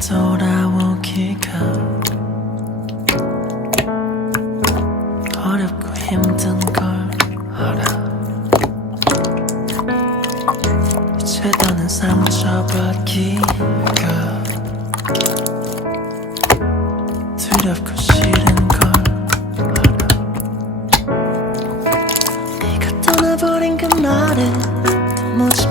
돌아오기가 어렵고 힘든 걸 알아. 이제 더는 상처받기가 두렵고 싫은 걸 알아. 네가 떠나버린 그날에 더 무지